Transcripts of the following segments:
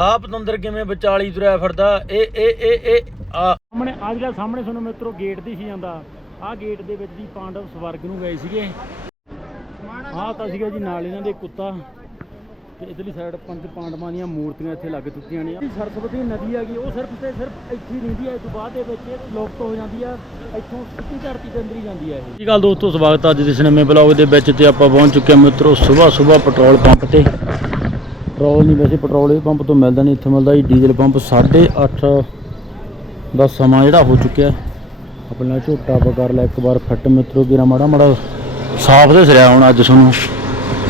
ਆ ਪਤੰਦਰ ਕਿਵੇਂ ਵਿਚਾਲੀ ਤੁਰਿਆ ਫਿਰਦਾ? ਇਹ ਇਹ ਇਹ ਇਹ ਆ। ਸਾਹਮਣੇ ਆ ਜਿਹੜਾ ਸਾਹਮਣੇ ਤੁਹਾਨੂੰ ਮਿੱਤਰੋ ਗੇਟ ਦਿਖੀ ਜਾਂਦਾ ਆਹ ਗੇਟ ਦੇ ਵਿੱਚ ਦੀ ਪਾਂਡਵ ਸਵਰਗ ਨੂੰ ਗਏ ਸੀਗੇ। ਆਹ ਤਾਂ ਸੀਗਾ ਜੀ ਨਾਲ ਇਹਨਾਂ ਦੇ ਕੁੱਤਾ। ਤੇ ਇਧਰਲੀ ਸਾਈਡ ਪੰਜ ਪਾਂਡਵਾਂ ਦੀਆਂ ਮੂਰਤੀਆਂ ਇੱਥੇ ਲੱਗ ਚੁੱਕੀਆਂ ਨੇ। ਸਰਸਵਤੀ ਨਦੀ ਹੈਗੀ ਉਹ ਸਿਰਫ ਤੇ ਸਿਰਫ ਇੱਥੇ ਰਹਿੰਦੀ ਹੈ। ਇਸ ਤੋਂ ਬਾਅਦ ਦੇ ਵਿੱਚ ਇਹ ਲੋਕਤ ਹੋ ਜਾਂਦੀ ਆ। ਇੱਥੋਂ ਸਿੱਧੀ ਧਰਤੀ ਦੇ ਅੰਦਰ ਹੀ ਜਾਂਦੀ ਹੈ ਇਹ। ਜੀ ਗੱਲ ਦੋਸਤੋ ਸਵਾਗਤ ਹੈ ਅੱਜ ਦੇ ਨਵੇਂ ਬਲੌਗ ਦੇ ਵਿੱਚ ਤੇ ਆਪਾਂ ਪਹੁੰਚ ਚੁੱਕੇ ਹਾਂ ਮਿੱਤਰੋ ਸਵੇਰ ਸਵੇਰ ਪੈਟਰੋਲ ਪੰਪ ਤੇ। ਪੈਟਰੋਲ ਨਹੀਂ, ਵੈਸੇ ਪੈਟਰੋਲ ਇਹ ਪੰਪ ਤੋਂ ਮਿਲਦਾ ਨਹੀਂ, ਇੱਥੇ ਮਿਲਦਾ ਜੀ, ਡੀਜ਼ਲ ਪੰਪ 8:30 ਦਾ ਸਮਾਂ ਜਿਹੜਾ ਹੋ ਚੁੱਕਿਆ ਆਪਣੇ ਝੋਟਾ ਆਪਾਂ ਕਰ ਇੱਕ ਵਾਰ ਫਿੱਟ ਮਿੱਤਰੋ, ਵੀਰਾ ਮਾੜਾ ਮਾੜਾ ਸਾਫ਼ ਦੇ ਸਿਰਿਆ ਹੁਣ ਅੱਜ ਤੁਹਾਨੂੰ।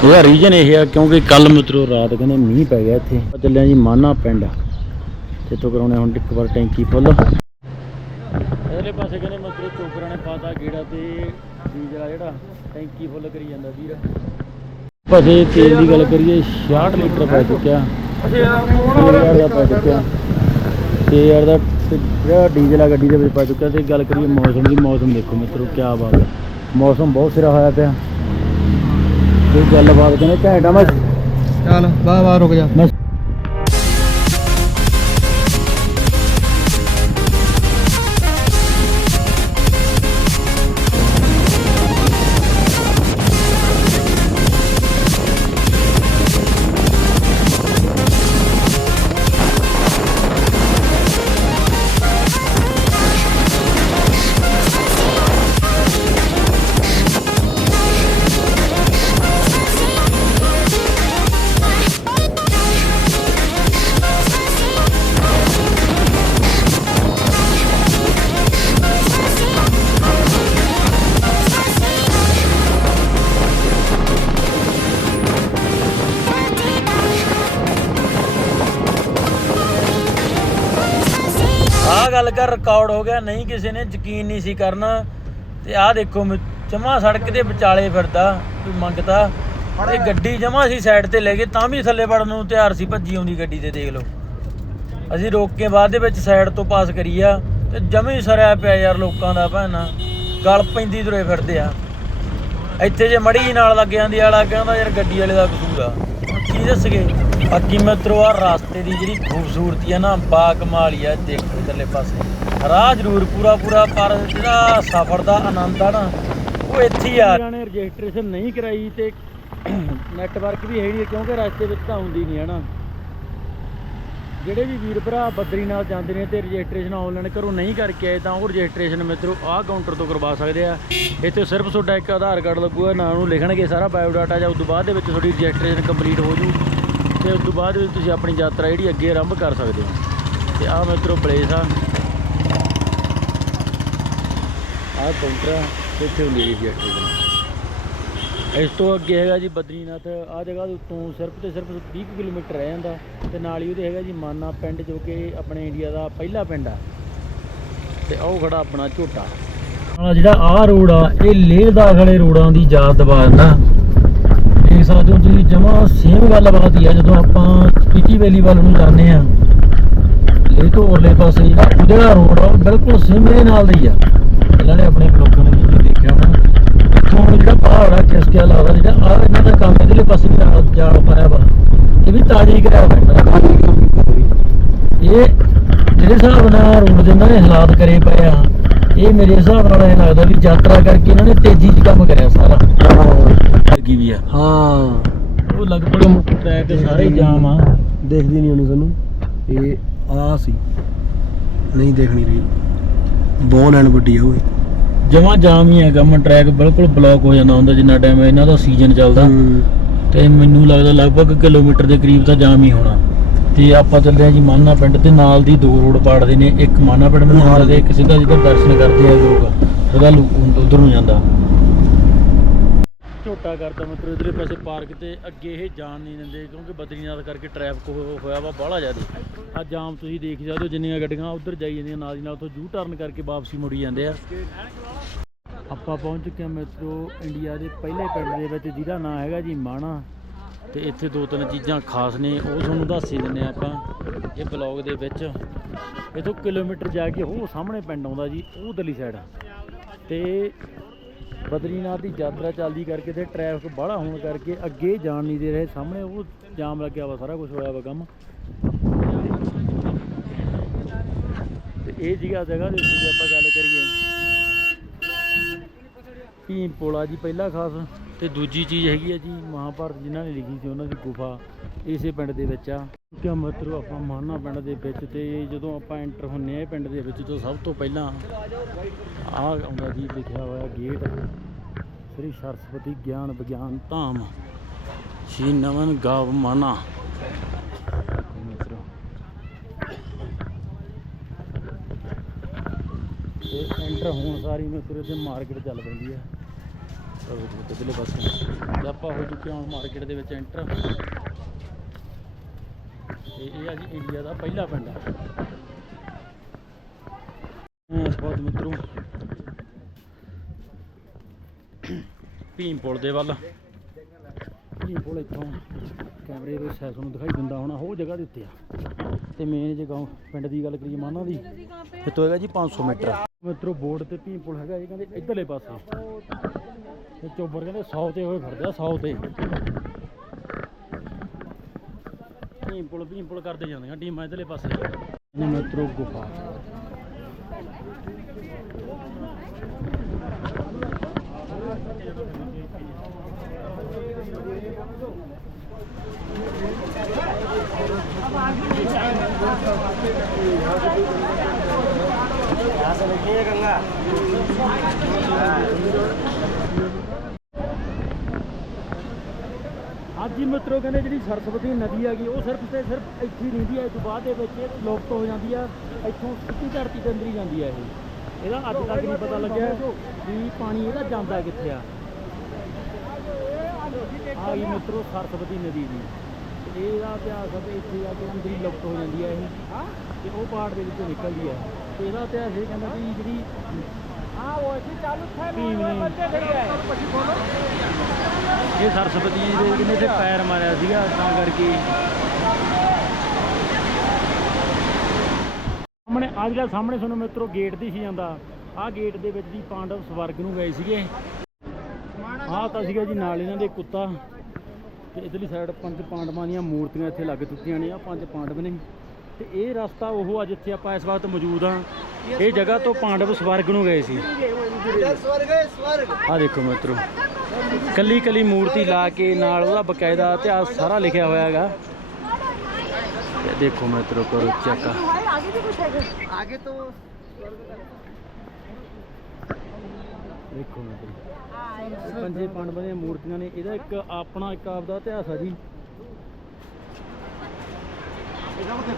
ਇਹਦਾ ਰੀਜਨ ਇਹ ਆ, ਕਿਉਂਕਿ ਕੱਲ ਮਿੱਤਰੋ, ਰਾਤ ਕਹਿੰਦੇ ਮੀਂਹ ਪੈ ਗਿਆ ਇੱਥੇ। ਆਪਾਂ ਚੱਲਿਆ ਜੀ ਮਾਨਾ ਪਿੰਡ। ਜਿੱਥੋਂ ਤੋਂ ਕਰਾਉਣੇ ਹੁਣ ਇੱਕ ਵਾਰ ਟੈਂਕੀ ਫੁੱਲ। ਇਹਦੇ ਪਾਸੇ ਕਹਿੰਦੇ ਮਤਲਬ ਚੋਕਰਾਂ ਨੇ ਪਾਤਾ ਗੇੜਾ ਤੇ ਡੀਜ਼ਲ ਜਿਹੜਾ, ਟੈਂਕੀ ਫੁੱਲ ਕਰੀ ਜਾਂਦਾ ਵੀਰ। ਪਾਸੇ ਤੇਲ ਦੀ ਗੱਲ ਕਰੀਏ 66 ਲੀਟਰ ਪੈ ਚੁੱਕਿਆ। 6000 ਦਾ ਪੈ ਚੁੱਕਿਆ। ਤੇ ਯਾਰ ਦਾ ਤੇ ਜਿਹੜਾ ਡੀਜ਼ਲ ਆ ਗੱਡੀ ਦੇ ਵਿੱਚ ਪੈ ਚੁੱਕਿਆ। ਤੇ ਗੱਲ ਕਰੀਏ ਮੌਸਮ ਦੀ ਮੌਸਮ ਦੇਖੋ ਮਿੱਤਰੋ ਕੀ ਬਾਤ ਹੈ। ਮੌਸਮ ਬਹੁਤ ਸਿਰਾ ਹੋਇਆ ਪਿਆ। ਇਹ ਗੱਲਬਾਤ ਕਹਿੰਦੇ ਘੈਂਟਾ ਮੈਂ ਚੱਲ ਵਾਹ ਵਾਹ ਰੁਕ ਜਾ। ਰਿਕਾਰਡ ਹੋ ਗਿਆ ਨਹੀਂ ਕਿਸੇ ਨੇ ਯਕੀਨ ਨਹੀਂ ਸੀ ਕਰਨਾ। ਤੇ ਆਹ ਦੇਖੋ ਜਮਾ ਸੜਕ ਦੇ ਵਿਚਾਲੇ ਫਿਰਦਾ ਕੋਈ ਮੰਗਤਾ ਤੇ ਗੱਡੀ ਜਮਾ ਸੀ ਸਾਈਡ ਤੇ ਲੈ ਕੇ ਤਾਂ ਵੀ ਥੱਲੇ ਵੜਨ ਨੂੰ ਤਿਆਰ ਸੀ ਭੱਜੀ ਆਉਂਦੀ ਗੱਡੀ ਤੇ ਦੇਖ ਲਓ। ਅਸੀਂ ਰੋਕ ਕੇ ਬਾਅਦ ਦੇ ਵਿੱਚ ਸਾਈਡ ਤੋਂ ਪਾਸ ਕਰੀ ਆ ਤੇ ਜਮੇ ਹੀ ਸਰਿਆ ਪਿਆ ਯਾਰ ਲੋਕਾਂ ਦਾ ਭੈਣਾ। ਗਲ ਪੈਂਦੀ ਤੁਰੇ ਫਿਰਦੇ ਆ। ਇੱਥੇ ਜੇ ਮੜੀ ਨਾਲ ਲੱਗ ਜਾਂਦੀ ਆਲਾ ਕਹਿੰਦਾ ਯਾਰ ਗੱਡੀ ਵਾਲੇ ਦਾ ਕਸੂਰ ਆ। ਕੀ ਦੱਸਗੇ ਬਾਕੀ ਮਿੱਤਰੋ ਆ ਰਸਤੇ ਦੀ ਜਿਹੜੀ ਖੂਬਸੂਰਤੀ ਆ ਨਾ ਬਾ ਕਮਾਲ ਆ ਦੇਖੋ ਇਧਰਲੇ ਪਾਸੇ। ਰਾਹ ਜ਼ਰੂਰ ਪੂਰਾ ਪੂਰਾ ਪਰ ਜਿਹੜਾ ਸਫ਼ਰ ਦਾ ਆਨੰਦ ਆ ਨਾ, ਉਹ ਇੱਥੇ ਹੀ ਆ। ਵੀਰਾਂ ਨੇ ਰਜਿਸਟ੍ਰੇਸ਼ਨ ਨਹੀਂ ਕਰਾਈ ਤੇ ਨੈਟਵਰਕ ਵੀ ਹੈ ਨਹੀਂ, ਕਿਉਂਕਿ ਰਸਤੇ ਵਿੱਚ ਤਾਂ ਹੁੰਦੀ ਨਹੀਂ ਹੈ ਨਾ। ਜਿਹੜੇ ਵੀ ਵੀਰ ਭਰਾ ਬਦਰੀਨਾਥ ਜਾਂਦੇ ਨੇ ਤੇ ਰਜਿਸਟ੍ਰੇਸ਼ਨ ਆਨਲਾਈਨ ਘਰੋਂ ਨਹੀਂ ਕਰਕੇ ਆਏ, ਤਾਂ ਉਹ ਰਜਿਸਟ੍ਰੇਸ਼ਨ ਮਿੱਤਰੋ ਆਹ ਕਾਊਂਟਰ ਤੋਂ ਕਰਵਾ ਸਕਦੇ ਆ। ਇੱਥੇ ਸਿਰਫ ਤੁਹਾਡਾ ਇੱਕ ਆਧਾਰ ਕਾਰਡ ਲੱਗੂਗਾ, ਨਾਂ ਨੂੰ ਲਿਖਣਗੇ ਸਾਰਾ ਬਾਇਓ ਡਾਟਾ ਜਾਂ ਉਸ ਤੋਂ ਬਾਅਦ ਦੇ ਵਿੱਚ ਤੁਹਾਡੀ ਰਜਿਸਟ੍ਰੇਸ਼ਨ ਕੰਪਲੀਟ ਹੋ ਜੂ। ਤੇ ਉਸ ਤੋਂ ਬਾਅਦ ਵਿੱਚ ਤੁਸੀਂ ਆਪਣੀ ਯਾਤਰਾ ਜਿਹੜੀ ਅੱਗੇ ਆਰੰਭ ਕਰ ਸਕਦੇ ਹੋ। ਤੇ ਆਹ ਮਿੱਤਰੋ ਪਲੇਸ ਆ। ਆਹ ਕਾਊਂਟਰ ਆ, ਇੱਥੇ ਹੁੰਦੀ ਹੈ ਰਜਿਸਟ੍ਰੇਸ਼ਨ ਇਸ ਤੋਂ ਅੱਗੇ ਹੈਗਾ ਜੀ ਬਦਰੀਨਾਥ ਆ ਜਗ੍ਹਾ ਦੇ ਉੱਤੋਂ ਸਿਰਫ ਤੇ ਸਿਰਫ 20 ਕਿਲੋਮੀਟਰ ਰਹਿ ਜਾਂਦਾ। ਤੇ ਨਾਲ ਹੀ ਉਹਦੇ ਹੈਗਾ ਜੀ ਮਾਨਾ ਪਿੰਡ, ਜੋ ਕਿ ਆਪਣੇ ਇੰਡੀਆ ਦਾ ਪਹਿਲਾ ਪਿੰਡ ਆ। ਤੇ ਉਹ ਖੜਾ ਆਪਣਾ ਝੋਟਾ। ਆ ਜਿਹੜਾ ਆਹ ਰੋਡ ਆ, ਇਹ ਲੇਹ ਦਾਖਲੇ ਰੋਡਾਂ ਦੀ ਯਾਦ ਦਿਵਾ ਦਿੰਦਾ। ਦੇਖ ਸਕਦੇ ਹੋ ਤੁਸੀਂ, ਜਮਾ ਸੇਮ ਗੱਲਬਾਤ ਹੀ ਆ, ਜਦੋਂ ਆਪਾਂ ਸਪੀਤੀ ਵੈਲੀ ਵੱਲ ਨੂੰ ਜਾਂਦੇ ਆ ਲੇਹ ਤੋਂ ਉਰਲੇ ਪਾਸੇ ਜਿਹੜਾ ਉਹ ਰੋਡ ਆ ਬਿਲਕੁਲ ਸੇਮ ਇਹਦੇ ਨਾਲ ਦਾ ਹੀ ਆ। ਇਹਨਾਂ ਨੇ ਆਪਣੇ ਬਲੋਗਾਂ ਦੇ ਵਿੱਚ ਦੇਖਿਆ ਹੋਣਾ। ਇੱਥੋਂ ਜਿਹੜਾ ਪਹਾੜ ਆ ਚਿਸਕਿਆ ਲੱਗਦਾ ਜਿਹੜਾ ਆ ਇਹਨਾਂ ਦਾ ਕੰਮ ਇਹਦੇ ਪਾਸੇ ਵੀ ਨਾਲ ਜਾਲ ਪਾਇਆ ਵਾ। ਇਹ ਵੀ ਤਾਜ਼ੀ ਕਰਿਆ ਹੋਇਆ ਇਹਨਾਂ ਦਾ। ਇਹ ਜਿਹੜੇ ਹਿਸਾਬ ਨਾਲ ਰੋਡ ਦੇ ਇਹਨਾਂ ਨੇ ਹਾਲਾਤ ਕਰੇ ਪਏ ਆ ਇਹ ਮੇਰੇ ਹਿਸਾਬ ਨਾਲ ਇਹ ਲੱਗਦਾ ਵੀ ਯਾਤਰਾ ਕਰਕੇ ਇਹਨਾਂ ਨੇ ਤੇਜ਼ੀ 'ਚ ਕੰਮ ਕਰਿਆ ਸਾਰਾ। ਲੱਗੀ ਵੀ ਆ। ਹਾਂ। ਉਹ ਲਗਭਗ ਟਰੈਕ ਸਾਰੇ ਜਾਮ ਆ। ਦੇਖਦੀ ਨਹੀਂ ਉਹਨੂੰ ਸਾਨੂੰ। ਇਹ ਆ ਸੀ। ਨਹੀਂ ਦੇਖ ਨਹੀਂ ਰਹੀ। ਬਹੁਤ ਲੈਣ ਵੱਡੀ ਆ ਓਏ ਜਮਾ ਜਾਮ ਹੀ ਹੈਗਾ ਮੈਂ ਟਰੈਕ ਬਿਲਕੁਲ ਬਲੌਕ ਹੋ ਜਾਂਦਾ ਹੁੰਦਾ ਜਿੰਨਾ ਟਾਈਮ ਇਹਨਾਂ ਦਾ ਸੀਜ਼ਨ ਚੱਲਦਾ। ਤੇ ਮੈਨੂੰ ਲੱਗਦਾ ਲਗਭਗ ਕਿਲੋਮੀਟਰ ਦੇ ਕਰੀਬ ਤਾਂ ਜਾਮ ਹੀ ਹੋਣਾ। ਤੇ ਆਪਾਂ ਚੱਲੇ ਆ ਜੀ ਮਾਨਾ ਪਿੰਡ ਤੇ ਨਾਲ ਦੀ ਦੋ ਰੋਡ ਪਾੜਦੇ ਨੇ ਇੱਕ ਮਾਨਾ ਪਿੰਡ ਨੂੰ ਜਾਂਦਾ ਤੇ ਇੱਕ ਸਿੱਧਾ ਜਿੱਧਰ ਦਰਸ਼ਨ ਕਰਦੇ ਆ ਲੋਕ। ਉਹਦਾ ਉਧਰ ਨੂੰ ਜਾਂਦਾ। ਝੋਟਾ ਕਰਤਾ ਮਤਲਬ ਇਧਰਲੇ ਪਾਸੇ ਪਾਰਕ ਤੇ ਅੱਗੇ ਇਹ ਜਾਣ ਨਹੀਂ ਦਿੰਦੇ, ਕਿਉਂਕਿ ਬਦਰੀਨਾਥ ਕਰਕੇ ਟ੍ਰੈਫਿਕ ਹੋਇਆ ਵਾ ਬਾਹਲਾ ਜ਼ਿਆਦਾ। ਆ ਜਾਮ ਤੁਸੀਂ ਦੇਖ ਸਕਦੇ ਹੋ, ਜਿੰਨੀਆਂ ਗੱਡੀਆਂ ਉਧਰ ਜਾਈ ਜਾਂਦੀਆਂ, ਨਾਲ ਦੀ ਨਾਲ ਉੱਥੋਂ ਯੂ ਟਰਨ ਕਰਕੇ ਵਾਪਸੀ ਮੁੜੀ ਜਾਂਦੇ ਆ। ਆਪਾਂ ਪਹੁੰਚ ਚੁੱਕੇ ਹਾਂ ਮੈਟਰੋ ਇੰਡੀਆ ਦੇ ਪਹਿਲੇ ਪਿੰਡ ਦੇ ਵਿੱਚ, ਜਿਹਦਾ ਨਾਮ ਹੈਗਾ ਜੀ ਮਾਣਾ। ਤੇ ਇੱਥੇ ਦੋ ਤਿੰਨ ਚੀਜ਼ਾਂ ਖਾਸ ਨੇ, ਉਹ ਤੁਹਾਨੂੰ ਦੱਸ ਹੀ ਦਿੰਨੇ ਆਪਾਂ, ਇਹ ਬਲੌਗ ਦੇ ਵਿੱਚ। ਇਥੋਂ ਕਿਲੋਮੀਟਰ ਜਾ ਕੇ ਉਹ ਸਾਹਮਣੇ ਪਿੰਡ ਆਉਂਦਾ ਜੀ ਉਹ ਦਲੀ ਸਾਈਡ ਤੇ ਬਦਰੀਨਾਥ ਦੀ ਯਾਤਰਾ ਚੱਲਦੀ ਕਰਕੇ ਤੇ ਟ੍ਰੈਫਿਕ ਬਾਹਲਾ ਹੋਣ ਕਰਕੇ ਅੱਗੇ ਜਾਣ ਨਹੀਂ ਦੇ ਰਹੇ। ਸਾਹਮਣੇ ਉਹ ਜਾਮ ਲੱਗਿਆ ਵਾ, ਸਾਰਾ ਕੁਝ ਹੋਇਆ ਵਾ ਕੰਮ। ਤੇ ਇਹ ਜਗ੍ਹਾ ਜਗ੍ਹਾ ਦੇ ਉੱਤੇ ਜੇ ਆਪਾਂ ਗੱਲ ਕਰੀਏ। ਭੀਮ ਪੋਲਾ ਜੀ ਪਹਿਲਾ ਖਾਸ। ਤੇ ਦੂਜੀ ਚੀਜ਼ ਹੈਗੀ ਆ ਜੀ ਮਹਾਭਾਰਤ, ਜਿਨ੍ਹਾਂ ਨੇ ਲਿਖੀ ਸੀ ਉਹਨਾਂ ਦੀ ਗੁਫਾ ਇਸੇ ਪਿੰਡ ਦੇ ਵਿੱਚ ਆ। ਕਿਆ ਮਤਲਬ ਆਪਾਂ ਮਾਨਾ ਪਿੰਡ ਦੇ ਵਿੱਚ ਤੇ ਜਦੋਂ ਆਪਾਂ ਐਂਟਰ ਹੁੰਨੇ ਆ ਪਿੰਡ ਦੇ ਵਿੱਚ ਤੋਂ ਸਭ ਤੋਂ ਪਹਿਲਾਂ ਆ ਆਉਂਦਾ ਜੀ ਲਿਖਿਆ ਹੋਇਆ ਗੇਟ ਸ੍ਰੀ ਸਰਸਵਤੀ ਗਿਆਨ ਵਿਗਿਆਨ ਧਾਮ ਸ਼੍ਰੀ ਨਵਨ ਗਾਵ ਮਾਨਾ। ਤੇ ਐਂਟਰ ਹੋਣ ਸਾਰੀ ਮਿੱਤਰੋ ਤੇ ਮਾਰਕੀਟ ਚੱਲ ਪੈਂਦੀ ਦੇਖੋ ਕਿਧਰਲੇ ਪਾਸੇ। ਆਪਾਂ ਹੋ ਚੁੱਕੇ ਹਾਂ ਮਾਰਕੀਟ ਦੇ ਵਿੱਚ ਐਂਟਰ ਤੇ ਇਹ ਆ ਜੀ ਇੰਡੀਆ ਦਾ ਪਹਿਲਾ ਪਿੰਡ ਆ। ਬਹੁਤ ਮਿੱਤਰੋ ਭੀਮ ਪੁਲ ਦੇ ਵੱਲ। ਭੀਮ ਪੁਲ ਇੱਥੋਂ ਕੈਮਰੇ ਦੇ ਸੈਸ ਨੂੰ ਦਿਖਾਈ ਦਿੰਦਾ ਹੋਣਾ, ਉਹ ਜਗ੍ਹਾ ਦੇ ਉੱਤੇ ਆ। ਤੇ ਮੇਨ ਜੇ ਗਾਉਂ ਪਿੰਡ ਦੀ ਗੱਲ ਕਰੀਏ ਮਾਨਾ ਦੀ, ਇੱਥੋਂ ਹੈਗਾ ਜੀ 500 ਮੀਟਰ। ਮਿੱਤਰੋ ਬੋਰਡ ਤੇ ਭੀਮ ਪੁਲ ਹੈਗਾ, ਇਹ ਕਹਿੰਦੇ ਇੱਧਰਲੇ ਪਾਸੇ। ਤੇ ਚੋਬਰ ਕਹਿੰਦੇ 100 ਤੇ ਹੋਏ ਫਿਰਦੇ ਆ 100 ਤੇ। ਭੀਮ ਪੁਲ ਭੀਮ ਪੁਲ ਕਰਦੇ ਜਾਂਦੀਆਂ ਟੀਮਾਂ ਇੱਧਰਲੇ ਪਾਸੇ। ਇਹ ਮਿੱਤਰੋ ਗੁਫਾ। ਅੱਜ ਹੀ ਮਿੱਤਰੋ ਕਹਿੰਦੇ ਜਿਹੜੀ ਸਰਸਵਤੀ ਨਦੀ ਹੈਗੀ, ਉਹ ਸਿਰਫ ਤੇ ਸਿਰਫ ਇੱਥੇ ਰਹਿੰਦੀ ਹੈ ਇਸ ਤੋਂ ਬਾਅਦ ਦੇ ਵਿੱਚ ਇਹ ਲੋਪਤ ਹੋ ਜਾਂਦੀ ਆ, ਇੱਥੋਂ ਸਿੱਧੀ ਧਰਤੀ ਦੇ ਅੰਦਰ ਹੀ ਜਾਂਦੀ ਹੈ ਇਹ। ਇਹਦਾ ਅੱਜ ਤੱਕ ਨਹੀਂ ਪਤਾ ਲੱਗਿਆ ਵੀ ਪਾਣੀ ਇਹਦਾ ਜਾਂਦਾ ਕਿੱਥੇ ਆ। ਆ ਗਈ ਮਿੱਤਰੋ ਸਰਸਵਤੀ ਨਦੀ ਦੀ। ਇਹਦਾ ਇਤਿਹਾਸ ਹੈ ਵੀ ਇੱਥੇ ਆ ਕੇ ਅੰਦਰ ਹੀ ਲੁਪਤ ਹੋ ਜਾਂਦੀ ਹੈ ਇਹ। ਤੇ ਉਹ ਪਹਾੜ ਦੇ ਵਿੱਚੋਂ ਨਿਕਲਦੀ ਹੈ ਤੇ ਇਹਦਾ ਇਤਿਹਾਸ ਇਹ ਕਹਿੰਦਾ ਵੀ ਜਿਹੜੀ ਇਹ ਸਰਸਵਤੀ ਜੀ ਦੇ ਕਿੰਨੇ ਤੇ ਪੈਰ ਮਾਰਿਆ ਸੀਗਾ ਤਾਂ ਕਰਕੇ। ਸਾਹਮਣੇ ਆ ਜਿਹੜਾ ਸਾਹਮਣੇ ਤੁਹਾਨੂੰ ਮਿੱਤਰੋ ਗੇਟ ਦਿਖੀ ਜਾਂਦਾ ਆਹ ਗੇਟ ਦੇ ਵਿੱਚ ਦੀ ਪਾਂਡਵ ਸਵਰਗ ਨੂੰ ਗਏ ਸੀਗੇ। ਆਹ ਤਾਂ ਸੀਗਾ ਜੀ ਨਾਲ ਇਹਨਾਂ ਦੇ ਕੁੱਤਾ। ਤੇ ਇਧਰਲੀ ਸਾਈਡ ਪੰਜ ਪਾਂਡਵਾਂ ਦੀਆਂ ਮੂਰਤੀਆਂ ਇੱਥੇ ਲੱਗ ਚੁੱਕੀਆਂ ਨੇ ਆ ਪੰਜ ਪਾਂਡਵ ਨੇ। ਤੇ ਇਹ ਰਸਤਾ ਉਹ ਆ ਜਿੱਥੇ ਆਪਾਂ ਇਸ ਵਕਤ ਮੌਜੂਦ ਆ ਇਹ ਜਗ੍ਹਾ ਤੋਂ ਪਾਂਡਵ ਸਵਰਗ ਨੂੰ ਗਏ ਸੀ। ਆ ਦੇਖੋ ਮਿੱਤਰੋ। ਕੱਲੀ ਕੱਲੀ ਮੂਰਤੀ ਲਾ ਕੇ ਨਾਲ ਉਹਦਾ ਬਕਾਇਦਾ ਇਤਿਹਾਸ ਸਾਰਾ ਲਿਖਿਆ ਹੋਇਆ ਹੈਗਾ। ਦੇਖੋ ਮਿੱਤਰੋ ਕਰੋ ਚੈੱਕ। ਆਗੇ ਤੋਂ ਦੇਖੋ ਮਿੱਤਰੋ। ਪੰਜੇ ਪਾਂਡਵਾਂ ਦੀਆਂ ਮੂਰਤੀਆਂ ਨੇ ਇਹਦਾ ਇੱਕ ਆਪਣਾ ਇੱਕ ਆਪ ਦਾ ਇਤਿਹਾਸ ਆ ਜੀ। ਇਹਦਾ ਮਤਲਬ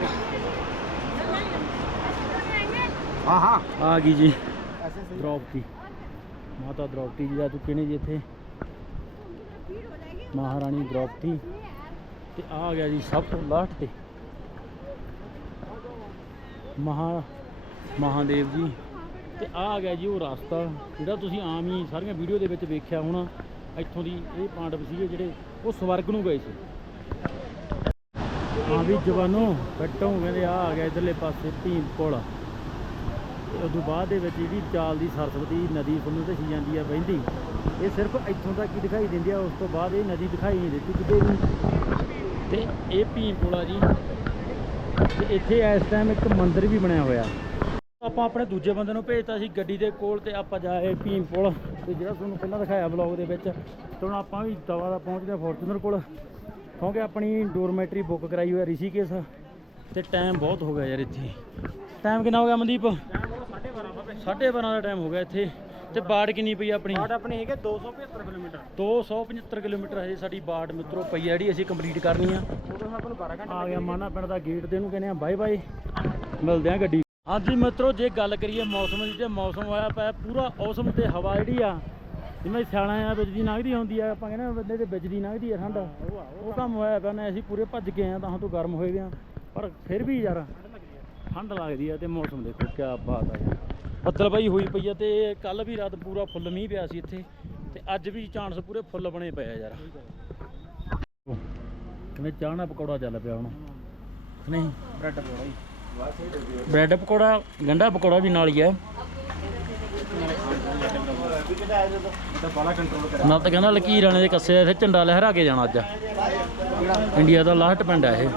हाँ ਆ ਗਈ ਜੀ। ਦ੍ਰੌਪਦੀ। ਮਾਤਾ ਦ੍ਰੌਪਦੀ ਜੀ ਆ ਚੁੱਕੇ ਨੇ ਜੀ ਇੱਥੇ? ਮਹਾਰਾਣੀ ਦ੍ਰੌਪਦੀ। ਤੇ ਆ ਆ ਗਿਆ ਜੀ ਸਭ ਤੋਂ ਲਾਸਟ ਤੇ। ਮਹਾ ਮਹਾਦੇਵ ਜੀ। ਤੇ ਆ ਆ ਗਿਆ ਜੀ ਉਹ ਰਸਤਾ ਜਿਹੜਾ ਤੁਸੀਂ ਆਮ ਹੀ ਸਾਰੀਆਂ ਵੀਡੀਓ ਦੇ ਵਿੱਚ ਵੇਖਿਆ ਹੋਣਾ ਇੱਥੋਂ ਦੀ ਇਹ ਪਾਂਡਵ ਸੀਗੇ ਜਿਹੜੇ ਉਹ ਸਵਰਗ ਨੂੰ ਗਏ ਸੀ। ਹਾਂ ਵੀ ਜਵਾਨੋ ਬੈਠੋ ਕਹਿੰਦੇ ਆ ਆ ਗਿਆ ਇਧਰਲੇ ਪਾਸੇ ਭੀਮ ਪੁਲ ਤੇ ਉਦੋਂ ਬਾਅਦ ਦੇ ਵਿੱਚ ਜਿਹੜੀ ਚਾਲ ਦੀ ਸਰਸਵਤੀ ਨਦੀ ਤੁਹਾਨੂੰ ਦੱਸੀ ਜਾਂਦੀ ਆ ਵਹਿੰਦੀ। ਇਹ ਸਿਰਫ ਇੱਥੋਂ ਤੱਕ ਹੀ ਦਿਖਾਈ ਦਿੰਦੀ ਆ, ਉਸ ਤੋਂ ਬਾਅਦ ਇਹ ਨਦੀ ਦਿਖਾਈ ਨਹੀਂ ਦਿੱਤੀ ਕਿਤੇ ਵੀ। ਤੇ ਇਹ ਭੀਮ ਪੁਲ ਆ ਜੀ, ਤੇ ਇੱਥੇ ਇਸ ਟਾਈਮ ਇੱਕ ਮੰਦਿਰ ਵੀ ਬਣਿਆ ਹੋਇਆ। ਆਪਾਂ ਆਪਣੇ ਦੂਜੇ ਬੰਦੇ ਨੂੰ ਭੇਜਤਾ ਸੀ ਗੱਡੀ ਦੇ ਕੋਲ ਤੇ ਆਪਾਂ ਜਾਏ ਭੀਮ ਪੁਲ ਤੇ ਜਿਹੜਾ ਤੁਹਾਨੂੰ ਪਹਿਲਾਂ ਦਿਖਾਇਆ ਵਲੌਗ ਦੇ ਵਿੱਚ, ਤੇ ਹੁਣ ਆਪਾਂ ਵੀ ਦਵਾ ਦਾ ਪਹੁੰਚ ਗਏ ਫੋਰਚੂਨਰ ਕੋਲ। ਕਿਉਂਕਿ ਆਪਣੀ ਡੋਰਮੈਟਰੀ ਬੁੱਕ ਕਰਾਈ ਹੋਈ ਹੈ ਰਿਸ਼ੀਕੇਸ਼, ਤੇ ਟਾਈਮ ਬਹੁਤ ਹੋ ਗਿਆ ਯਾਰ ਇੱਥੇ। ਟਾਈਮ ਕਿੰਨਾ ਹੋ ਗਿਆ ਮਨਦੀਪ? 12:30 ਦਾ ਟਾਈਮ ਹੋ ਗਿਆ ਇੱਥੇ। ਤੇ ਬਾੜ ਕਿੰਨੀ ਪਈ ਆਪਣੀ? ਬਾੜ ਆਪਣੀ ਹੈਗੇ 275 ਕਿਲੋਮੀਟਰ। 275 ਕਿਲੋਮੀਟਰ ਹੈ ਸਾਡੀ ਬਾੜ ਮਿੱਤਰੋ ਪਈ ਹੈ ਜਿਹੜੀ ਅਸੀਂ ਕੰਪਲੀਟ ਕਰਨੀ ਆ। ਆ ਗਿਆ ਮਾਨਾ ਪਿੰਡ ਦਾ ਗੇਟ ਤੇ ਇਹਨੂੰ ਕਹਿੰਦੇ ਆ ਬਾਏ ਬਾਏ। ਮਿਲਦੇ ਆ ਗੱਡੀ। ਹਾਂਜੀ ਮਿੱਤਰੋ ਜੇ ਗੱਲ ਕਰੀਏ ਮੌਸਮ ਦੀ ਤੇ ਮੌਸਮ ਆਇਆ ਪਿਆ ਪੂਰਾ ਔਸਮ ਤੇ ਹਵਾ ਜਿਹੜੀ ਆ ਜਿਵੇਂ ਸਿਆਣਾ ਆ ਬਿਜਲੀ ਨਗਦੀ ਹੁੰਦੀ ਆ ਆਪਾਂ ਕਹਿੰਦੇ ਬੰਦੇ ਤੇ ਬਿਜਲੀ ਨਗਦੀ ਆ ਠੰਡਾ। ਉਹ ਕੰਮ ਹੋਇਆ ਪਿਆ ਅਸੀਂ ਪੂਰੇ ਭੱਜ ਕੇ ਆਏ ਤਾਂ ਹਾਂ ਤੂੰ ਗਰਮ ਹੋਏ ਗਏ ਪਰ ਫਿਰ ਵੀ ਯਾਰ ਠੰਡ ਲੱਗਦੀ ਆ ਤੇ ਮੌਸਮ ਦੇਖੋ ਕਿਆ ਬਾਤ ਆ ਬੱਦਲਬਾਈ ਹੋਈ ਪਈ ਆ ਤੇ ਕੱਲ ਵੀ ਰਾਤ ਪੂਰਾ ਫੁੱਲ ਮੀਂਹ ਪਿਆ ਸੀ ਇੱਥੇ ਤੇ ਅੱਜ ਵੀ ਚਾਂਸ ਪੂਰੇ ਫੁੱਲ ਬਣੇ ਪਏ ਆ ਯਾਰ। ਕਿਵੇਂ ਚਾਹ ਪਕੌੜਾ ਚੱਲ ਪਿਆ ਹੁਣ। ਨਹੀਂ। ਬ੍ਰੈਡ ਪਕੌੜਾ ਹੀ ਬ੍ਰੈਡ ਪਕੌੜਾ ਗੰਡਾ ਪਕੌੜਾ ਵੀ ਨਾਲ ਹੀ ਆ। ਨਾ ਤਾਂ ਕਹਿੰਦਾ ਲਕੀਰਾਂ ਦੇ ਕੱਸੇ ਇੱਥੇ ਝੰਡਾ ਲਹਿਰਾ ਕੇ ਜਾਣਾ ਅੱਜ। ਇੰਡੀਆ ਦਾ ਲਾਸਟ ਪਿੰਡ ਆ ਇਹ।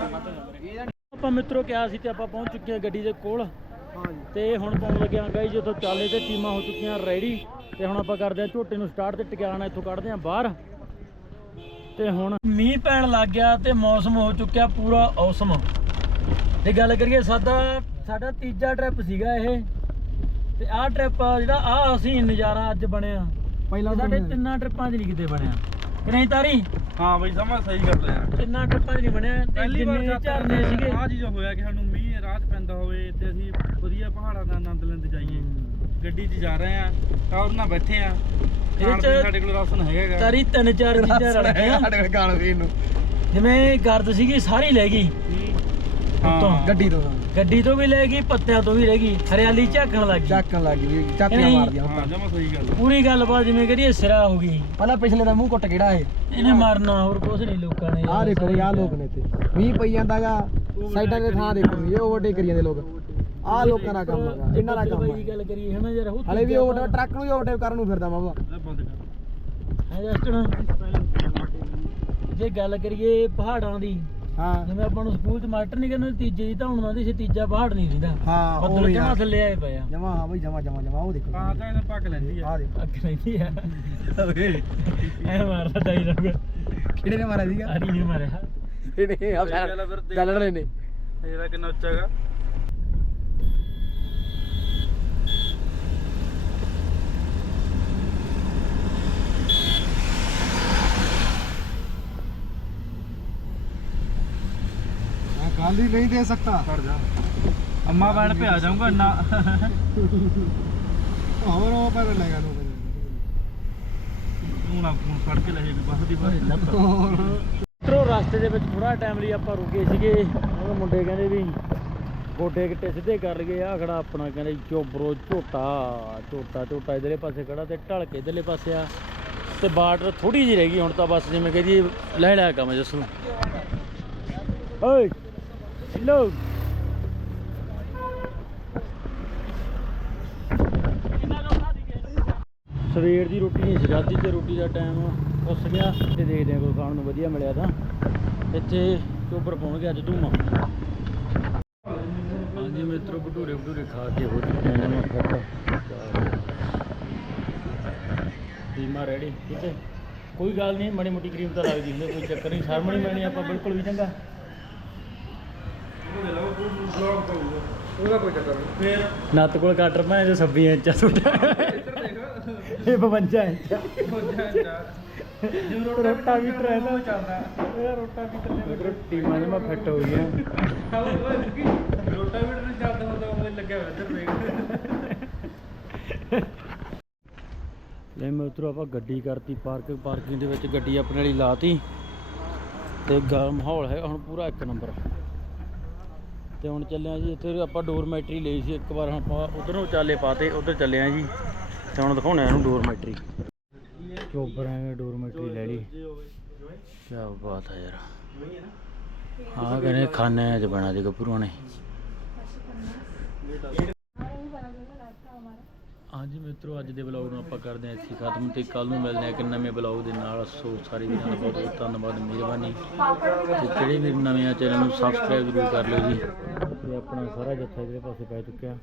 ਆਪਾਂ ਮਿੱਤਰੋ ਕਿਹਾ ਸੀ ਤੇ ਆਪਾਂ ਪਹੁੰਚ ਚੁੱਕੇ ਹਾਂ ਗੱਡੀ ਦੇ ਕੋਲ। ਹਾਂ ਜੀ ਤੇ ਹੁਣ ਪਾਉਣ ਲੱਗਿਆ ਗਾਈ ਜਦੋਂ ਚਾਲੇ ਤੇ ਟੀਮਾਂ ਹੋ ਚੁੱਕੀਆਂ ਰੈਡੀ ਤੇ ਹੁਣ ਆਪਾਂ ਕਰਦੇ ਹਾਂ ਝੋਟੇ ਨੂੰ ਸਟਾਰਟ ਤੇ ਟਿਕਾਣਾ ਇੱਥੋਂ ਕੱਢਦੇ ਹਾਂ ਬਾਹਰ। ਤੇ ਹੁਣ ਮੀਂਹ ਪੈਣ ਲੱਗ ਗਿਆ ਤੇ ਮੌਸਮ ਹੋ ਚੁੱਕਿਆ ਪੂਰਾ ਔਸਮ। ਤੇ ਗੱਲ ਕਰੀਏ ਸਾਡਾ ਸਾਡਾ ਤੀਜਾ ਟ੍ਰਿਪ ਸੀਗਾ ਇਹ। ਤੇ ਆਹ ਟ੍ਰਿਪ ਜਿਹੜਾ ਆਹ ਅਸੀਂ ਨਜ਼ਾਰਾ ਅੱਜ ਬਣਿਆ। ਪਹਿਲਾਂ ਸਾਡੇ ਤਿੰਨਾਂ ਟ੍ਰਿਪਾਂ 'ਚ ਨਹੀਂ ਕਿਤੇ ਬਣਿਆ। ਕਿ ਨਹੀਂ ਤਾਰੀ? ਹਾਂ ਬਈ ਸਮਾਂ ਸਹੀ ਹੈ ਤਿੰਨਾਂ ਟ੍ਰਿਪਾਂ 'ਚ ਨਹੀਂ ਬਣਿਆ ਤੇ ਪਹਿਲੀ ਵਾਰ ਜਿੰਨੇ ਝਰਨੇ ਸੀਗੇ। ਆਹ ਚੀਜ਼ ਹੋਇਆ ਕਿ ਸਾਨੂੰ ਮੀਂਹ ਰਾਤ ਪੈਂਦਾ ਹੋਵੇ ਤੇ ਅਸੀਂ ਵਧੀਆ ਪਹਾੜਾਂ ਦਾ ਆਨੰਦ ਲੈਂਦੇ ਜਾਈਏ। ਗੱਡੀ 'ਚ ਜਾ ਰਹੇ ਆ ਟੌਰ ਨਾਲ ਬੈਠੇ ਆ ਖਾਣ ਪੀਣ ਸਾਡੇ ਕੋਲ ਰਾਸ਼ਨ ਹੈਗਾ। ਤਾਰੀ ਤਿੰਨ ਚਾਰ ਚੀਜ਼ਾਂ ਰਲ ਗਈਆਂ। ਸਾਡੇ ਕੋਲ ਗਾਲ ਵੀ ਨੂੰ। ਜਿਵੇਂ ਗਰਦ ਸੀਗੀ ਸਾਰੀ ਲੈ ਗਈ। ਉੱਤੋਂ। ਹਾਂ। ਗੱਡੀ ਤੋਂ। ਗੱਡੀ ਤੋਂ ਵੀ ਲੈ ਗਈ ਪੱਤਿਆਂ ਤੋਂ ਵੀ ਰਹਿ ਗਈ ਹਰਿਆਲੀ ਝਾਕਣ ਲੱਗ ਗਈ। ਚੱਕਣ ਲੱਗ ਗਈ ਚਾਤੀਆਂ ਨਹੀਂ। ਮਾਰਦੀਆਂ ਹਾਂ ਜਮਾ ਸਹੀ ਗੱਲ ਆ। ਪੂਰੀ ਗੱਲਬਾਤ ਜਿਵੇਂ ਕਰੀਏ ਸਿਰਾ ਹੋ ਗਈ। ਪਹਿਲਾਂ ਪਿਛਲੇ ਦਾ ਮੂੰਹ ਕੁੱਟ ਕਿਹੜਾ ਇਹ? ਇਹਨੇ ਮਾਰਨਾ ਹੋਰ ਕੁਝ ਨਹੀਂ ਲੋਕਾਂ ਨੇ। ਆਹ ਦੇਖੋ ਆਹ ਲੋਕ ਨੇ ਇੱਥੇ। ਮੀਂਹ ਪਈ ਜਾਂਦਾਗਾ ਸਾਈਡਾਂ ਦੇ ਥਾਂ ਦੇਖੋ ਇਹ ਓਵਰਟੇਕ ਕਰੀ ਜਾਂਦੇ ਲੋਕ। ਆਹ ਲੋਕਾਂ ਦਾ ਕੰਮ ਹੈਗਾ ਇਹਨਾਂ ਦਾ ਕੰਮ ਹੈ। ਦੀ ਗੱਲ ਕਰੀਏ ਹਨਾ ਯਾਰ ਉਹ ਹਲੇ ਵੀ ਓਵਰਟੇਕ ਟਰੱਕ ਨੂੰ ਵੀ ਓਵਰਟੇਕ ਕਰਨ ਨੂੰ ਫਿਰਦਾ ਮਾਮਾ। ਲੈ ਬੰਦ ਕਰ। ਹੈ ਜਸਟਨ ਜੇ ਗੱਲ ਕਰੀਏ ਪਹਾੜਾਂ ਦੀ ਹਾਂ। ਜਿਵੇਂ ਆਪਾਂ ਨੂੰ ਸਕੂਲ ਚ ਮਾਸਟਰ ਨਹੀਂ ਕਹਿੰਦੇ ਤੀਜੇ ਦੀ ਧੌਣ ਆਉਂਦੀ ਸੀ ਤੀਜਾ ਪਹਾੜ ਨਹੀਂ ਦਿੰਦਾ। ਹਾਂ ਬੱਦਲ ਉਹ ਜਮਾ ਥੱਲੇ ਆਏ ਪਏ ਆ। ਜਮਾ ਹਾਂ ਬਈ ਜਮਾ ਜਮਾ ਜਮਾ ਉਹ ਦੇਖੋ। ਹਾਂ ਤਾਂ ਇਹਨੇ ਪੱਕ ਲੈਂਦੀ ਆ। ਆਹ ਦੇਖੋ। ਅੱਗ ਰਹਿੰਦੀ ਆ। ਐ ਮਾਰਦਾ ਡਾਇਲੌਗ ਕਿਹੜੇ ਨੇ ਮਾਰਿਆ ਸੀਗਾ? ਆਰੀ ਨਹੀਂ ਮਾਰਿਆ। ਇਹਨੇ ਆ ਆ ਫਿਰ ਦੇਖ। ਚੱਲ ਨੇ ਇਹਦਾ ਕਿੰਨਾ ਉੱਚਾ ਹੈਗਾ? ਸਕਤਾ ਖੜ ਜਾ। ਅੰਮਾ ਬੈਣ ਪੇ ਆ ਜਾਊਂਗਾ ਨਾ ਹੋਰ ਉਹ ਪਰ ਲੈਗਾ ਨੂੰ ਤੂੰ ਨਾ ਫੋਨ ਫੜ ਕੇ ਲੈ ਜੇ ਬਸ ਦੀ ਬਸ। ਮਿੱਤਰੋ ਰਸਤੇ ਦੇ ਵਿੱਚ ਥੋੜਾ ਟਾਈਮ ਲਈ ਆਪਾਂ ਰੁਕੇ ਸੀਗੇ। ਉਹ ਮੁੰਡੇ ਕਹਿੰਦੇ ਵੀ ਗੋਡੇ ਗਿੱਟੇ ਸਿੱਧੇ ਕਰ ਲਈਏ। ਆ ਖੜਾ ਆਪਣਾ ਕਹਿੰਦੇ ਚੋਬਰੋ ਝੋਟਾ। ਝੋਟਾ ਝੋਟਾ ਇਧਰਲੇ ਪਾਸੇ ਖੜਾ ਤੇ ਢਲ ਕੇ ਇਧਰਲੇ ਪਾਸੇ ਆ। ਤੇ ਬਾਰਡਰ ਥੋੜੀ ਜਿਹੀ ਰਹਿ ਗਈ। ਹੁਣ ਤਾਂ ਬਸ ਜਿਵੇਂ ਕਹਦੀ ਲੈ ਲਿਆ ਕੰਮ ਜਸੂ। ਓਏ! ਹੈਲੋ ਸਵੇਰ ਦੀ ਰੋਟੀ ਨਹੀਂ ਸੀ ਖਾਧੀ ਤੇ ਰੋਟੀ ਦਾ ਟਾਈਮ ਪੁੱਸ ਗਿਆ ਤੇ ਦੇਖਦੇ ਹਾਂ ਕੋਈ ਖਾਣ ਨੂੰ ਵਧੀਆ ਮਿਲਿਆ ਤਾਂ। ਇੱਥੇ ਚੋਬਰ ਪਾਉਣਗੇ ਅੱਜ ਧੂਮਾ ਹਾਂਜੀ ਮਿੱਤਰੋ, ਭਟੂਰੇ ਭਟੂਰੇ ਖਾ ਕੇ ਹੋ ਚੁੱਕੇ ਹਾਂ। ਟੀਮਾ ਰੈਡੀ ਠੀਕ ਹੈ? ਕੋਈ ਗੱਲ ਨਹੀਂ ਮਣੀ ਮੋਟੀ ਕਰੀਮ ਤਾਂ ਲੱਗਦੀ ਹੁੰਦੀ ਕੋਈ ਚੱਕਰ ਨਹੀਂ। ਸ਼ਰਮ ਨਹੀਂ ਮੈਣੀ ਆਪਾਂ ਬਿਲਕੁਲ ਵੀ ਚੰਗਾ। ਉਹਦਾ ਕੋਈ ਚੱਕਰ ਨਹੀਂ। ਫੇਰ ਨੱਤ ਕੋਲ ਕੱਟ ਰਪਾ ਇਹ 26 ਇੰਚ ਆ ਤੁਹਾਡਾ। ਇਹ 52 ਇੰਚ ਆ। ਜਿਉਂ ਰੋਟਾ ਵੀ ਟਰੈਨ ਚੱਲਦਾ ਇਹ ਰੋਟਾ ਵੀ ਟਰੈਨ ਟੀਮਾਂ ਜਮਾ ਫਿੱਟ ਹੋ ਗਈਆਂ। ਰੋਟਾ ਵੀਟਰ ਨਹੀਂ ਚੱਲਦਾ ਹੁੰਦਾ ਉਹ ਲੱਗਿਆ ਹੋਇਆ ਇੱਧਰ ਦੇਖ। ਲੈ ਮੈਂ ਉਤਰੋ ਆਪਾਂ ਗੱਡੀ ਕਰਤੀ ਪਾਰਕ ਪਾਰਕਿੰਗ ਦੇ ਵਿੱਚ ਗੱਡੀ ਆਪਣੇ ਵਾਲੀ ਲਾਤੀ। ਤੇ ਗਰਮ ਮਾਹੌਲ ਹੈ ਹੁਣ ਪੂਰਾ ਇੱਕ ਨੰਬਰ। ਤੇ ਹੁਣ ਚੱਲੇ ਆ ਜੀ ਇੱਥੇ ਆਪਾਂ ਡੋਰਮੈਟਰੀ ਲਈ ਸੀ ਇੱਕ ਵਾਰ ਆਪਾਂ ਉਧਰੋਂ ਚਾਲੇ ਪਾਤੇ ਉਧਰ ਚੱਲੇ ਆ ਜੀ। ਤੇ ਹੁਣ ਦਿਖਾਉਣੇ ਆ ਇਹਨੂੰ ਡੋਰਮੈਟਰੀ ਚੋਬਰ ਐਵੇਂ ਡੋਰਮੈਟਰੀ ਲੈ ਲਈ। ਕੀ ਬਾਤ ਹੈ ਯਾਰ। ਆਹ ਕਹਿੰਦੇ ਖਾਨੇ ਚ ਬਣਾ ਦੇ ਗੱਭਰੂਆਂ ਨੇ। ਹਾਂਜੀ ਮਿੱਤਰੋ, ਅੱਜ ਦੇ ਵਲੌਗ ਨੂੰ ਆਪਾਂ ਕਰਦੇ ਹਾਂ ਇੱਥੇ ਖਤਮ ਤੇ ਕੱਲ ਨੂੰ ਮਿਲਦੇ ਹਾਂ ਇੱਕ ਨਵੇਂ ਵਲੌਗ ਦੇ ਨਾਲ। ਸੋ ਸਾਰੇ ਵੀਰਾਂ ਦਾ ਬਹੁਤ ਬਹੁਤ ਧੰਨਵਾਦ, ਮਿਹਰਬਾਨੀ। ਤੇ ਜਿਹੜੇ ਵੀ ਨਵੇਂ ਆ, ਚੈਨਲ ਨੂੰ ਸਬਸਕ੍ਰਾਈਬ ਜ਼ਰੂਰ ਕਰ ਲਿਓ ਜੀ। ਤੇ ਆਪਣਾ ਸਾਰਾ ਜੱਥਾ ਇਹਦੇ ਪਾਸੇ ਪੈ ਚੁੱਕਿਆ।